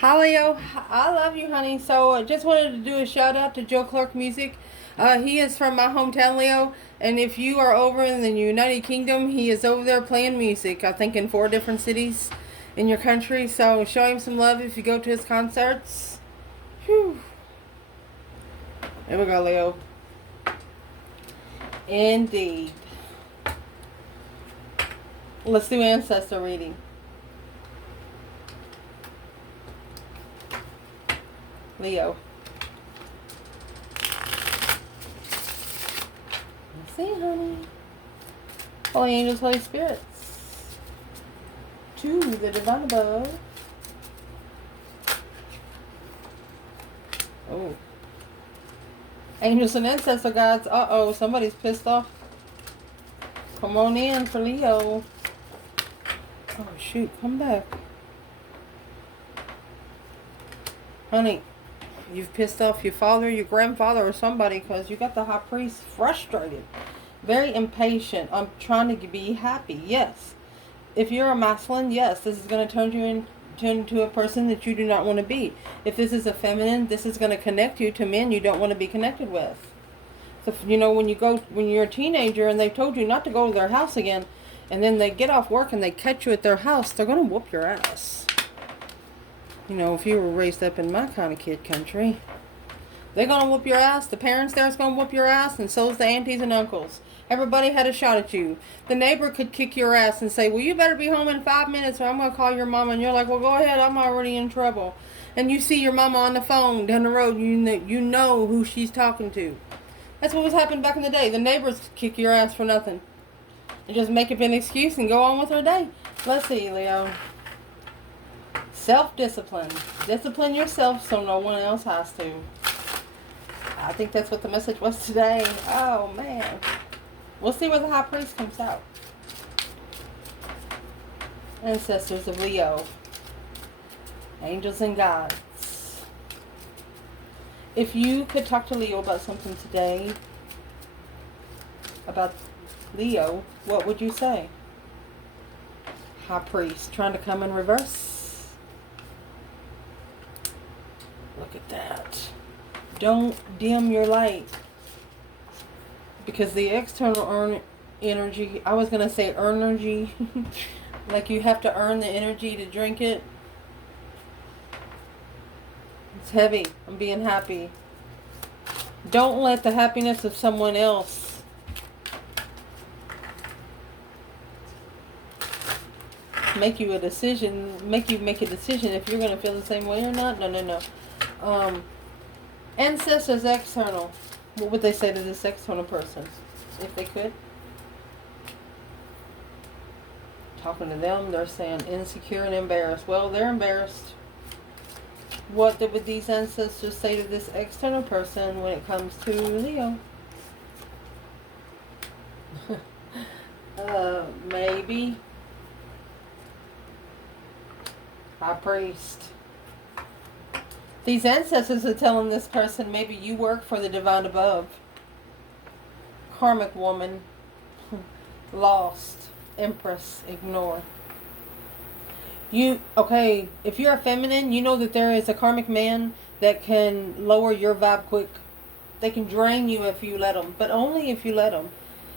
Hi Leo, I love you, honey. So I just wanted to do a shout out to Joe Clark Music. He is from my hometown, Leo, and if you are over in the United Kingdom, he is over there playing music. I think in 4 different cities in your country. So show him some love if you go to his concerts. Whew. There we go, Leo. Indeed. Let's do ancestor reading. Leo. Let's see, honey. Holy angels, Holy Spirits. To the divine above. Oh. Angels and ancestor gods. Uh-oh, somebody's pissed off. Come on in for Leo. Oh, shoot. Come back. Honey, you've pissed off your father, your grandfather, or somebody because you got the high priest frustrated. Very impatient. I'm trying to be happy. Yes. If you're a masculine, yes, this is going to turn into a person that you do not want to be. If this is a feminine, this is going to connect you to men you don't want to be connected with. So, when you're a teenager and they've told you not to go to their house again, and then they get off work and they catch you at their house, they're going to whoop your ass. If you were raised up in my kind of kid country, they're going to whoop your ass. The parents there's going to whoop your ass, and so's the aunties and uncles. Everybody had a shot at you. The neighbor could kick your ass and say, well, you better be home in 5 minutes or I'm going to call your mama. And you're like, well, go ahead. I'm already in trouble. And you see your mama on the phone down the road. You know who she's talking to. That's what was happening back in the day. The neighbors kick your ass for nothing. And just make up an excuse and go on with her day. Let's see, Leo. Self-discipline. Discipline yourself so no one else has to. I think that's what the message was today. Oh, man. We'll see where the high priest comes out. Ancestors of Leo. Angels and gods. If you could talk to Leo about something today, about Leo, what would you say? High priest trying to come in reverse. Look at that. Don't dim your light. Because the external energy, I was going to say energy, like you have to earn the energy to drink it. It's heavy. I'm being happy. Don't let the happiness of someone else make you a decision, make you make a decision if you're going to feel the same way or not. No. Ancestors external. What would they say to this external person? If they could? Talking to them, they're saying insecure and embarrassed. Well, they're embarrassed. What would these ancestors say to this external person when it comes to Leo? Maybe. High priest. These ancestors are telling this person, maybe you work for the divine above. Karmic woman. Lost. Empress. Ignore. If you're a feminine, you know that there is a karmic man that can lower your vibe quick. They can drain you if you let them, but only if you let them.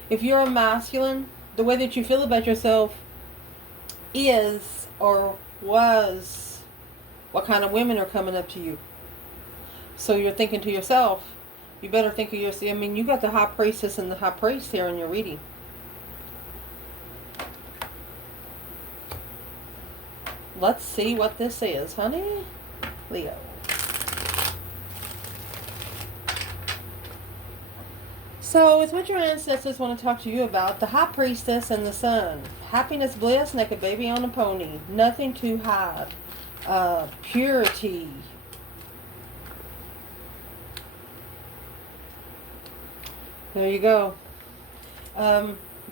If you're a masculine, the way that you feel about yourself is or was what kind of women are coming up to you. So you're thinking to yourself, you better think of yourself. I mean, you got the high priestess and the high priest here in your reading. Let's see what this is, honey. Leo. So it's what your ancestors want to talk to you about. The high priestess and the sun. Happiness, bliss, naked baby on a pony. Nothing to hide. Purity. There you go.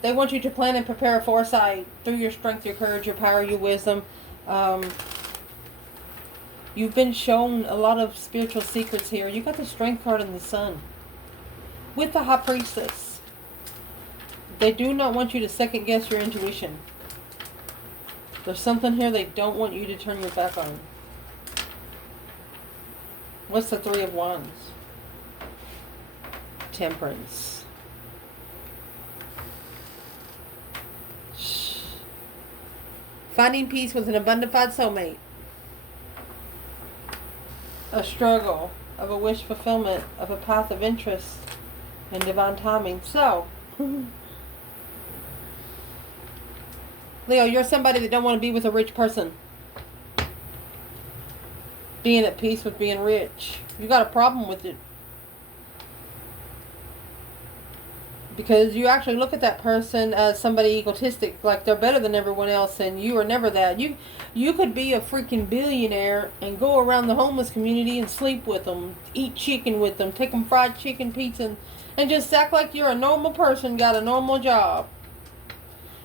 They want you to plan and prepare foresight through your strength, your courage, your power, your wisdom. You've been shown a lot of spiritual secrets here. You got the strength card in the sun. With the high priestess. They do not want you to second guess your intuition. There's something here they don't want you to turn your back on. What's the Three of Wands? Temperance. Finding peace with an abundified soulmate. A struggle of a wish fulfillment of a path of interest and divine timing. So, Leo, you're somebody that don't want to be with a rich person. Being at peace with being rich. You got a problem with it. Because you actually look at that person as somebody egotistic, like they're better than everyone else, and you are never that. You could be a freaking billionaire and go around the homeless community and sleep with them, eat chicken with them, take them fried chicken, pizza, and just act like you're a normal person, got a normal job.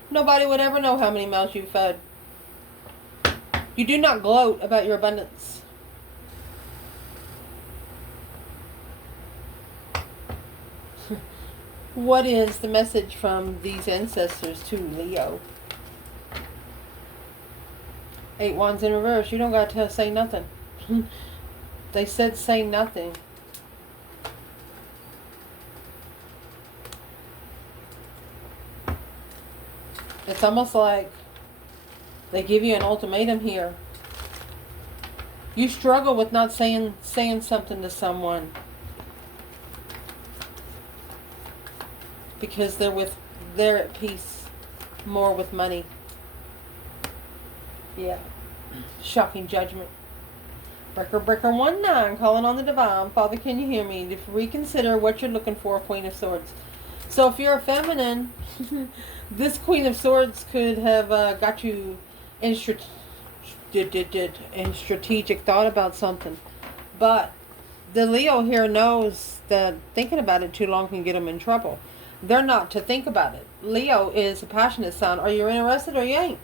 Nobody would ever know how many mouths you fed. You do not gloat about your abundance. What is the message from these ancestors to Leo? 8 Wands in reverse. You don't got to say nothing. They said say nothing. It's almost like they give you an ultimatum here. You struggle with not saying something to someone. Because they're at peace more with money. Yeah. Shocking judgment. Breaker 19 calling on the divine. Father, can you hear me? To reconsider what you're looking for, Queen of Swords. So if you're a feminine, this Queen of Swords could have got you in strategic thought about something. But the Leo here knows that thinking about it too long can get them in trouble. They're not to think about it. Leo is a passionate sign. Are you interested or you ain't?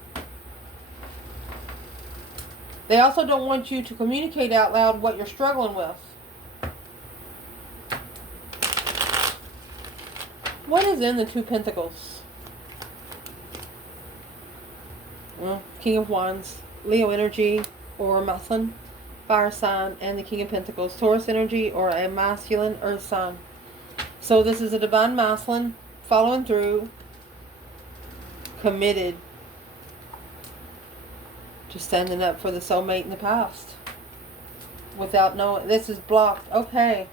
They also don't want you to communicate out loud what you're struggling with. What is in the Two Pentacles? Well, King of Wands, Leo energy or masculine fire sign, and the King of Pentacles, Taurus energy or a masculine earth sign. So this is a divine masculine, following through, committed to standing up for the soulmate in the past. Without knowing, this is blocked. Okay.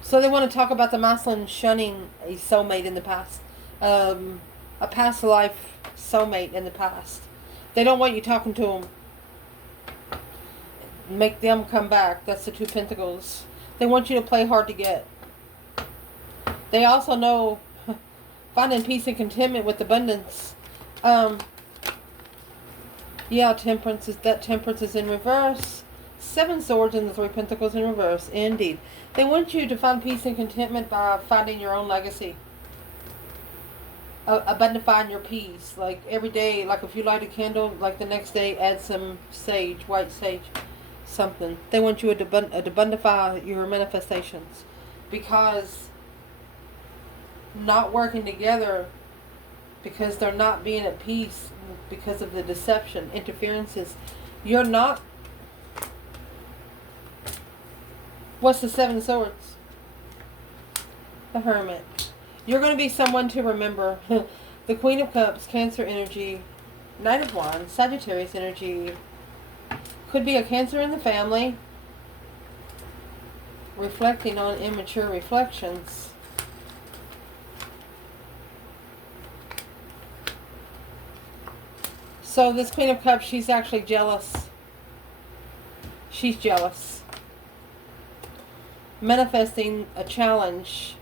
So they want to talk about the masculine shunning a soulmate in the past. A past life soulmate in the past. They don't want you talking to them. Make them come back. That's the Two Pentacles. They want you to play hard to get. They also know finding peace and contentment with abundance. Yeah, temperance is in reverse. 7 swords and the 3 pentacles in reverse. Indeed. They want you to find peace and contentment by finding your own legacy. Abundifying your peace. Like every day, like if you light a candle, like the next day add some sage, white sage. Something. They want you to abundify your manifestations, because not working together, because they're not being at peace because of the deception, interferences. You're not. What's the 7 swords? The Hermit. You're going to be someone to remember. The Queen of Cups, Cancer energy, Knight of Wands, Sagittarius energy. Could be a Cancer in the family, reflecting on immature reflections. So this Queen of Cups, she's actually jealous. She's jealous. Manifesting a challenge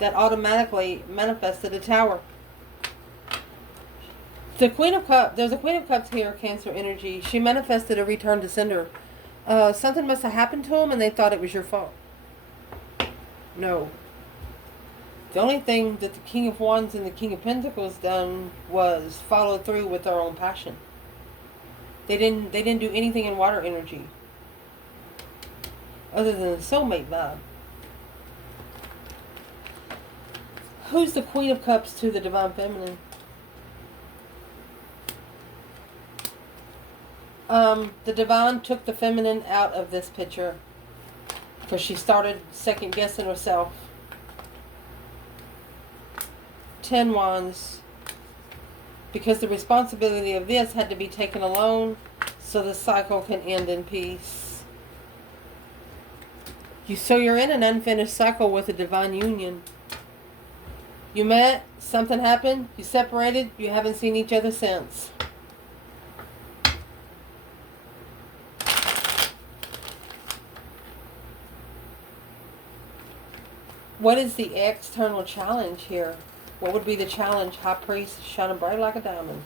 that automatically manifested a tower. The Queen of Cups, there's a Queen of Cups here, Cancer energy. She manifested a return to sender. Something must have happened to them and they thought it was your fault. No. The only thing that the King of Wands and the King of Pentacles done was follow through with their own passion. They didn't do anything in water energy. Other than the soulmate vibe. Who's the Queen of Cups to the Divine Feminine? The divine took the feminine out of this picture because she started second guessing herself. 10 wands. Because the responsibility of this had to be taken alone so the cycle can end in peace. So you're in an unfinished cycle with a divine union. You met, something happened, you separated, you haven't seen each other since. What is the external challenge here? What would be the challenge? High priest shining bright like a diamond.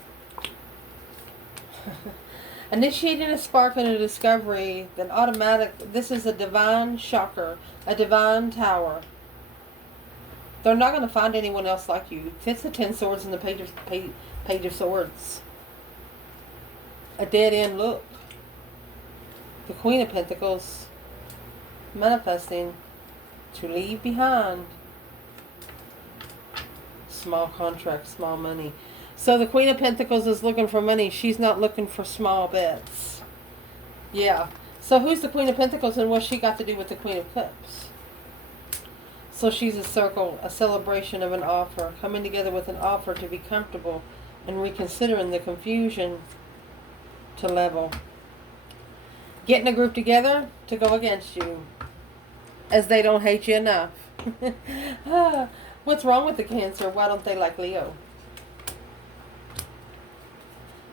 Initiating a spark and a discovery, then automatic. This is a divine shocker, a divine tower. They're not going to find anyone else like you. It's the 10 swords and the page of swords. A dead end look. The Queen of Pentacles manifesting to leave behind. Small contract, small money. So the Queen of Pentacles is looking for money. She's not looking for small bets. Yeah. So who's the Queen of Pentacles and what's she got to do with the Queen of Cups? So she's a circle, a celebration of an offer. Coming together with an offer to be comfortable and reconsidering the confusion to level. Getting a group together to go against you. As they don't hate you enough. What's wrong with the Cancer? Why don't they like Leo?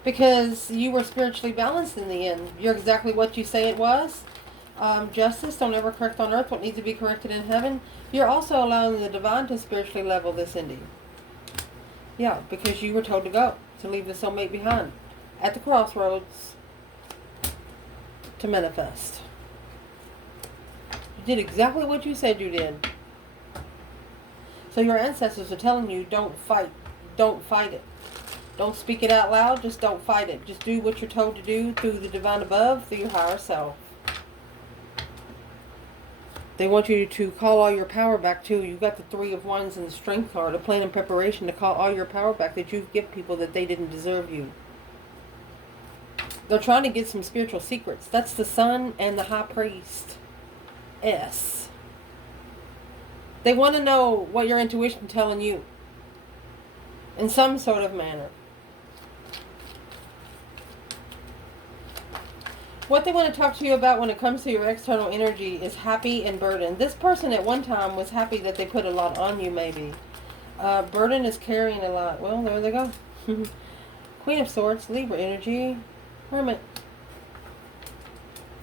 Because you were spiritually balanced in the end. You're exactly what you say it was. Justice, don't ever correct on earth what needs to be corrected in heaven. You're also allowing the divine to spiritually level this ending. Yeah, because you were told to go. To leave the soulmate behind. At the crossroads. To manifest. You did exactly what you said you did. So your ancestors are telling you, don't fight. Don't fight it. Don't speak it out loud. Just don't fight it. Just do what you're told to do through the divine above, through your higher self. They want you to call all your power back too. You've got the 3 of Wands and the Strength card. A plan and preparation to call all your power back that you've given people that they didn't deserve you. They're trying to get some spiritual secrets. That's the Sun and the High Priest. S. They want to know what your intuition telling you. In some sort of manner. What they want to talk to you about when it comes to your external energy is happy and burden. This person at one time was happy that they put a lot on you, maybe. Burden is carrying a lot. Well, there they go. Queen of Swords, Libra energy, Hermit.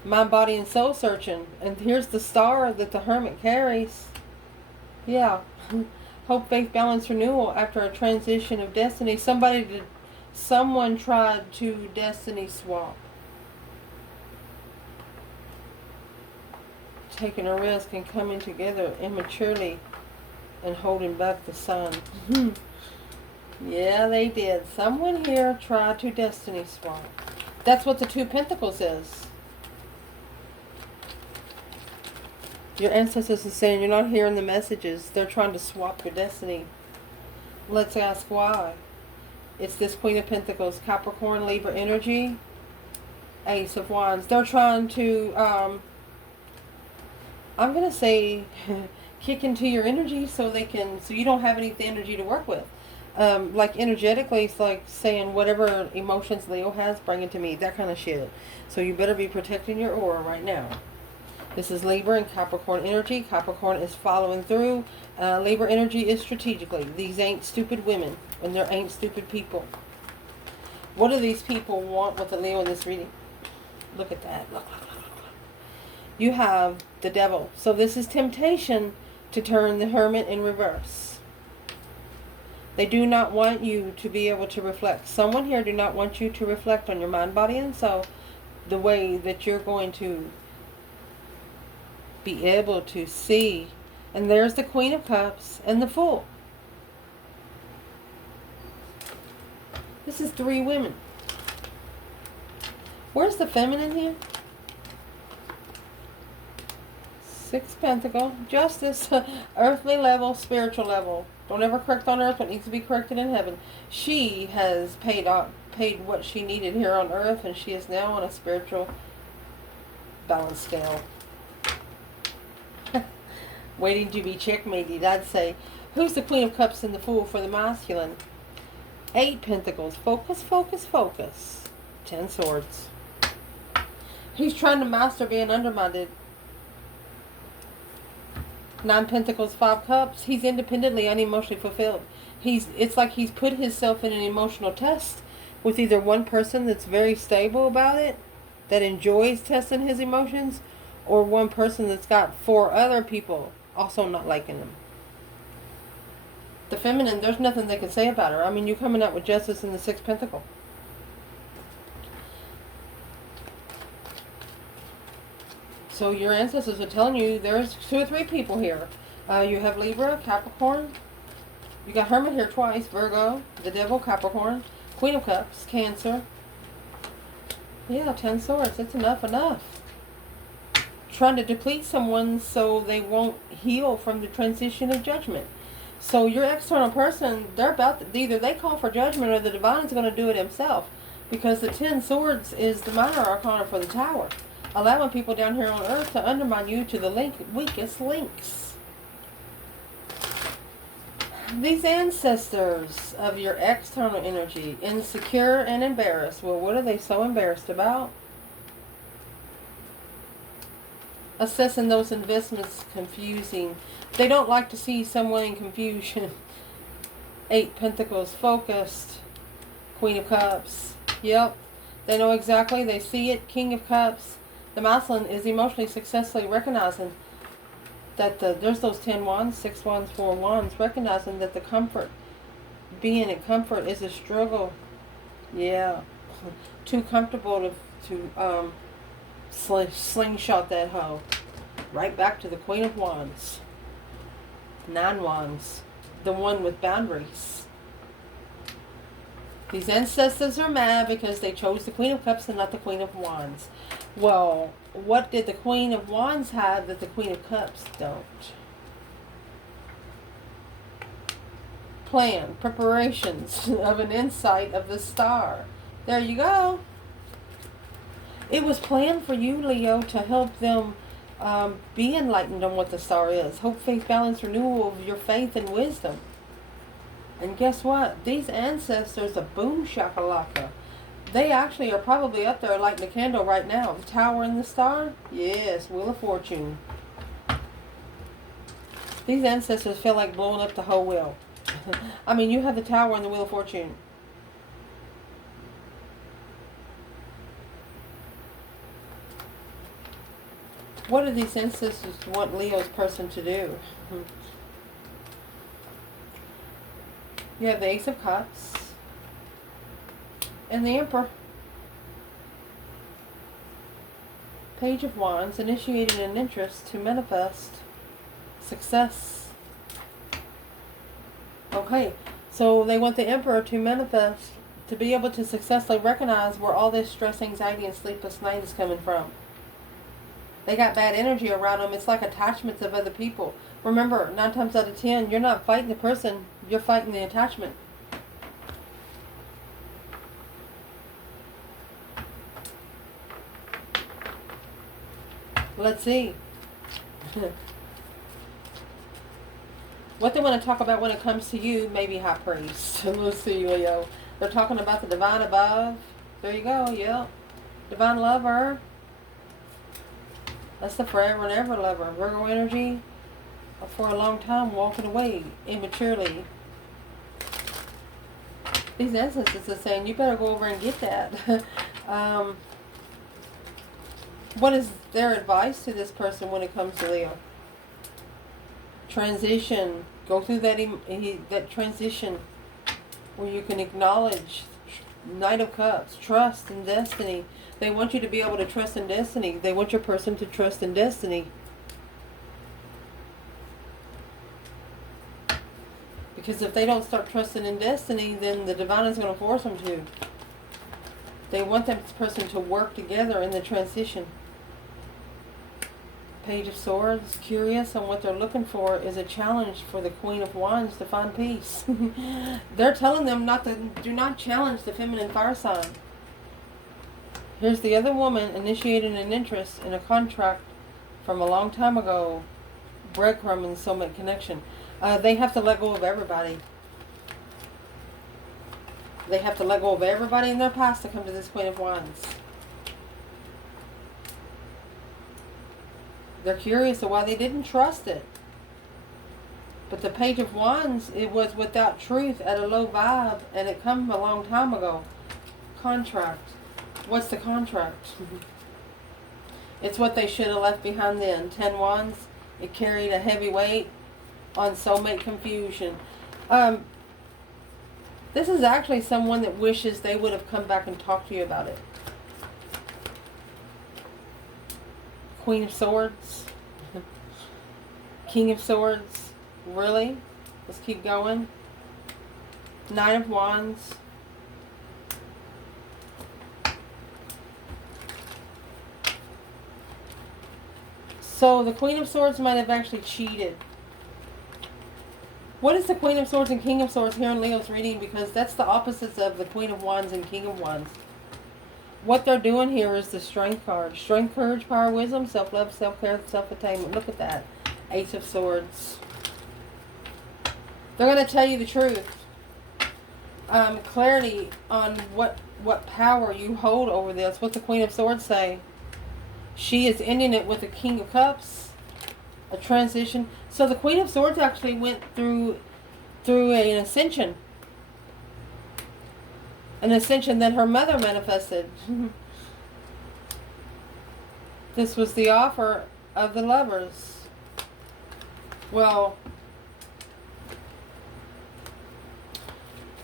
Mind, body, and soul searching. And here's the star that the Hermit carries. Yeah. Hope, faith, balance, renewal after a transition of destiny. Someone tried to destiny swap. Taking a risk and coming together immaturely and holding back the sun. Yeah, they did. Someone here tried to destiny swap. That's what the 2 Pentacles is. Your ancestors are saying you're not hearing the messages. They're trying to swap your destiny. Let's ask why. It's this Queen of Pentacles, Capricorn, Libra energy, Ace of Wands. They're trying to, I'm going to say, kick into your energy so you don't have any energy to work with. Like energetically, it's like saying whatever emotions Leo has, bring it to me. That kind of shit. So you better be protecting your aura right now. This is Libra and Capricorn energy. Capricorn is following through. Libra energy is strategically. These ain't stupid women. And there ain't stupid people. What do these people want with the Leo in this reading? Look at that. Look. You have the Devil. So this is temptation to turn the Hermit in reverse. They do not want you to be able to reflect. Someone here do not want you to reflect on your mind, body, and soul the way that you're going to be able to see. And there's the Queen of Cups and the Fool. This is 3 women. Where's the feminine here? 6 Pentacle, Justice, earthly level, spiritual level. Don't ever correct on earth what needs to be corrected in heaven. She has paid off. paid what she needed here on earth, and she is now on a spiritual balance scale. Waiting to be checkmated, I'd say. Who's the Queen of Cups and the Fool for the masculine? 8 Pentacles. Focus, focus, focus. 10 Swords. He's trying to master being undermined. 9 Pentacles, 5 Cups. He's independently, unemotionally fulfilled. It's like he's put himself in an emotional test with either one person that's very stable about it, that enjoys testing his emotions, or one person that's got 4 other people also not liking him. The feminine, there's nothing they can say about her. I mean, you're coming out with Justice in the 6th Pentacle. So your ancestors are telling you there's 2 or 3 people here. You have Libra, Capricorn. You got Hermit here twice. Virgo, the Devil, Capricorn. Queen of Cups, Cancer. Yeah, 10 Swords. It's enough. Trying to deplete someone so they won't heal from the transition of judgment. So your external person, they're about to, either they call for judgment or the divine is going to do it himself. Because the 10 Swords is the minor arcana for the Tower. Allowing people down here on earth to undermine you to the weakest links. These ancestors of your external energy, insecure and embarrassed. Well, what are they so embarrassed about? Assessing those investments confusing. They don't like to see someone in confusion. 8 Pentacles, focused. Queen of Cups. Yep. They know exactly. They see it. King of Cups. The masculine is emotionally successfully recognizing that there's those 10 wands, 6 wands, 4 wands, recognizing that the comfort, being in comfort is a struggle. Yeah. Too comfortable to slingshot that hoe. Right back to the Queen of Wands. 9 Wands. The one with boundaries. These ancestors are mad because they chose the Queen of Cups and not the Queen of Wands. Well, what did the Queen of Wands have that the Queen of Cups don't? Plan, preparations of an insight of the star. There you go. It was planned for you, Leo, to help them be enlightened on what the star is. Hope, faith, balance, renewal of your faith and wisdom. And guess what? These ancestors are boom shakalaka. They actually are probably up there lighting a candle right now. The Tower and the Star? Yes, Wheel of Fortune. These ancestors feel like blowing up the whole wheel. I mean, you have the Tower and the Wheel of Fortune. What do these ancestors want Leo's person to do? You have the Ace of Cups and the Emperor. Page of Wands, initiating an interest to manifest success. Okay, so they want the Emperor to manifest, to be able to successfully recognize where all this stress, anxiety, and sleepless night is coming from. They got bad energy around them. It's like attachments of other people. Remember, 9 times out of 10, you're not fighting the person, you're fighting the attachment. Let's see. What they want to talk about when it comes to you, maybe High Priest. Let's see, Leo. They're talking about the divine above. There you go, yep. Divine lover. That's the forever and ever lover. Virgo energy. For a long time, walking away immaturely. These ancestors are saying, you better go over and get that. What is their advice to this person when it comes to Leo? Transition. Go through that transition where you can acknowledge Knight of Cups, trust in destiny. They want you to be able to trust in destiny. They want your person to trust in destiny. Because if they don't start trusting in destiny, then the divine is going to force them to. They want that person to work together in the transition. Page of Swords, curious on what they're looking for, is a challenge for the Queen of Wands to find peace. They're telling them do not challenge the feminine fire sign. Here's the other woman initiating an interest in a contract from a long time ago. Breadcrumb and soulmate connection. They have to let go of everybody. They have to let go of everybody in their past to come to this Queen of Wands. They're curious of why they didn't trust it. But the Page of Wands, it was without truth at a low vibe, and it come a long time ago. Contract. What's the contract? It's what they should have left behind then. 10 Wands. It carried a heavy weight on soulmate confusion. This is actually someone that wishes they would have come back and talked to you about it. Queen of Swords. King of Swords. Really? Let's keep going. Nine of Wands. So the Queen of Swords might have actually cheated. What is the Queen of Swords and King of Swords here in Leo's reading? Because that's the opposites of the Queen of Wands and King of Wands. What they're doing here is the Strength card. Strength, courage, power, wisdom, self-love, self-care, self-attainment. Look at that. Ace of Swords. They're going to tell you the truth. Clarity on what power you hold over this. What's the Queen of Swords say? She is ending it with the King of Cups. A transition. So the Queen of Swords actually went through an ascension. An ascension that her mother manifested. This was the offer of the lovers. Well,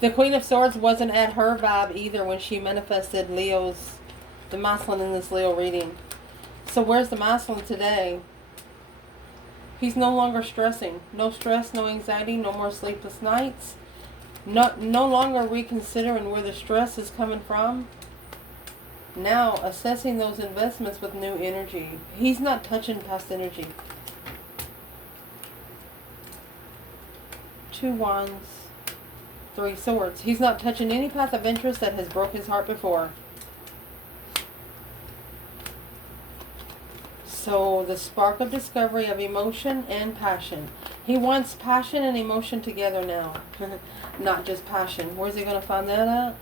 the Queen of Swords wasn't at her vibe either when she manifested the masculine in this Leo reading. So where's the masculine today? He's no longer stressing. No stress, no anxiety, no more sleepless nights. No longer reconsidering where the stress is coming from. Now assessing those investments with new energy. He's not touching past energy. 2 Wands, 3 Swords. He's not touching any path of interest that has broke his heart before. So the spark of discovery of emotion and passion. He wants passion and emotion together now. Not just passion. Where's he going to find that at?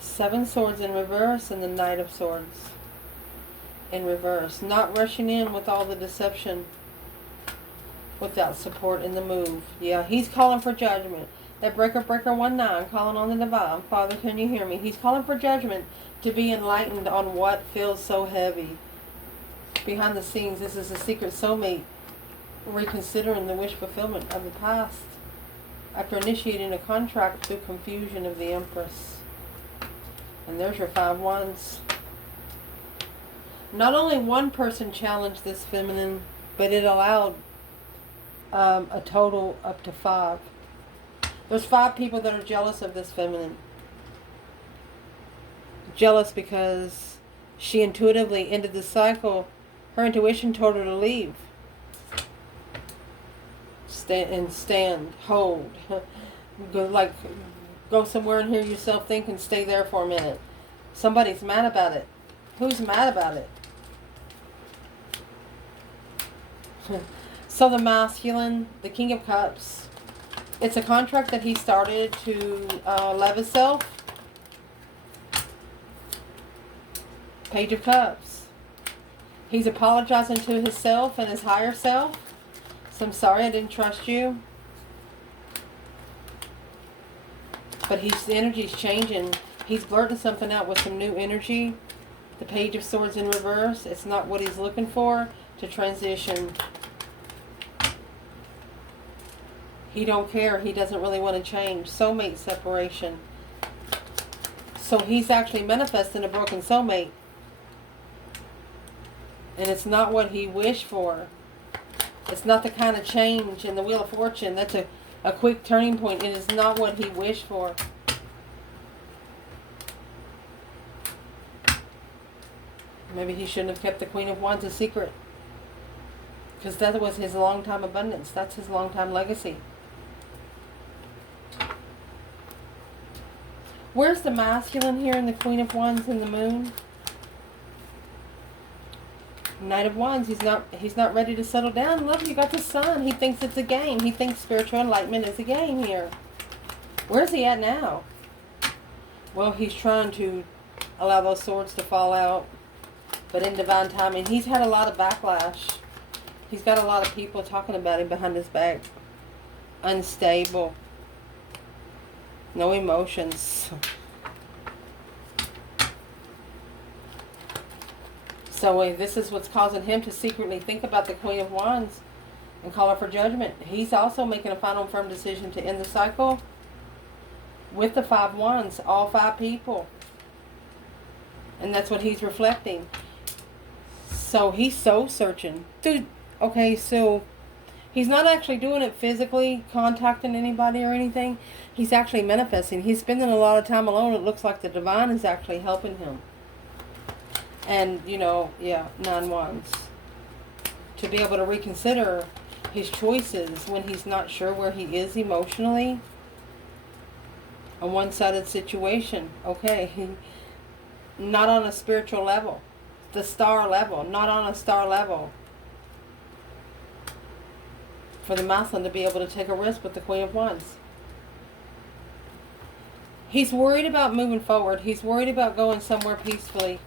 7 Swords in reverse and the Knight of Swords in reverse. Not rushing in with all the deception without support in the move. Yeah, he's calling for judgment. That breaker 19 calling on the divine. Father, can you hear me? He's calling for judgment to be enlightened on what feels so heavy. Behind the scenes, this is a secret soulmate reconsidering the wish fulfillment of the past after initiating a contract through confusion of the Empress. And there's your 5 Wands. Not only one person challenged this feminine, but it allowed a total up to 5. There's 5 people that are jealous of this feminine. Jealous because she intuitively ended the cycle. Her intuition told her to leave. Stand, hold. Go somewhere and hear yourself think and stay there for a minute. Somebody's mad about it. Who's mad about it? So the masculine, the King of Cups, it's a contract that he started to love himself. Page of Cups. He's apologizing to himself and his higher self. So I'm sorry I didn't trust you. But the energy's changing. He's blurting something out with some new energy. The Page of Swords in reverse. It's not what he's looking for to transition. He don't care. He doesn't really want to change. Soulmate separation. So he's actually manifesting a broken soulmate. And it's not what he wished for. It's not the kind of change in the Wheel of Fortune. That's a quick turning point. It is not what he wished for. Maybe he shouldn't have kept the Queen of Wands a secret. Because that was his long-time abundance. That's his long-time legacy. Where's the masculine here in the Queen of Wands and the Moon? Knight of Wands. He's not ready to settle down. Look, you got the Sun. He thinks it's a game. He thinks spiritual enlightenment is a game here. Where's he at now? Well, he's trying to allow those swords to fall out. But in divine timing, he's had a lot of backlash. He's got a lot of people talking about him behind his back. Unstable. No emotions. So this is what's causing him to secretly think about the Queen of Wands and call her for judgment. He's also making a final firm decision to end the cycle with the 5 Wands, all 5 people. And that's what he's reflecting. So he's soul searching. Dude, okay, so he's not actually doing it physically, contacting anybody or anything. He's actually manifesting. He's spending a lot of time alone. It looks like the divine is actually helping him. And, you know, yeah, 9 Wands. To be able to reconsider his choices when he's not sure where he is emotionally. A one-sided situation. Okay. Not on a spiritual level. The star level. Not on a star level. For the masculine to be able to take a risk with the Queen of Wands. He's worried about moving forward. He's worried about going somewhere peacefully.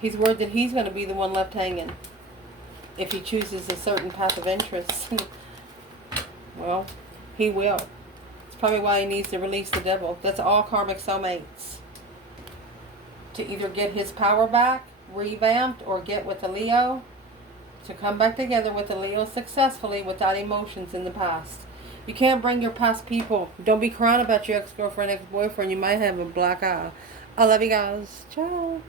He's worried that he's going to be the one left hanging if he chooses a certain path of interest. Well, he will. It's probably why he needs to release the devil. That's all karmic soulmates. To either get his power back, revamped, or get with the Leo. To come back together with the Leo successfully without emotions in the past. You can't bring your past people. Don't be crying about your ex-girlfriend, ex-boyfriend. You might have a black eye. I love you guys. Ciao.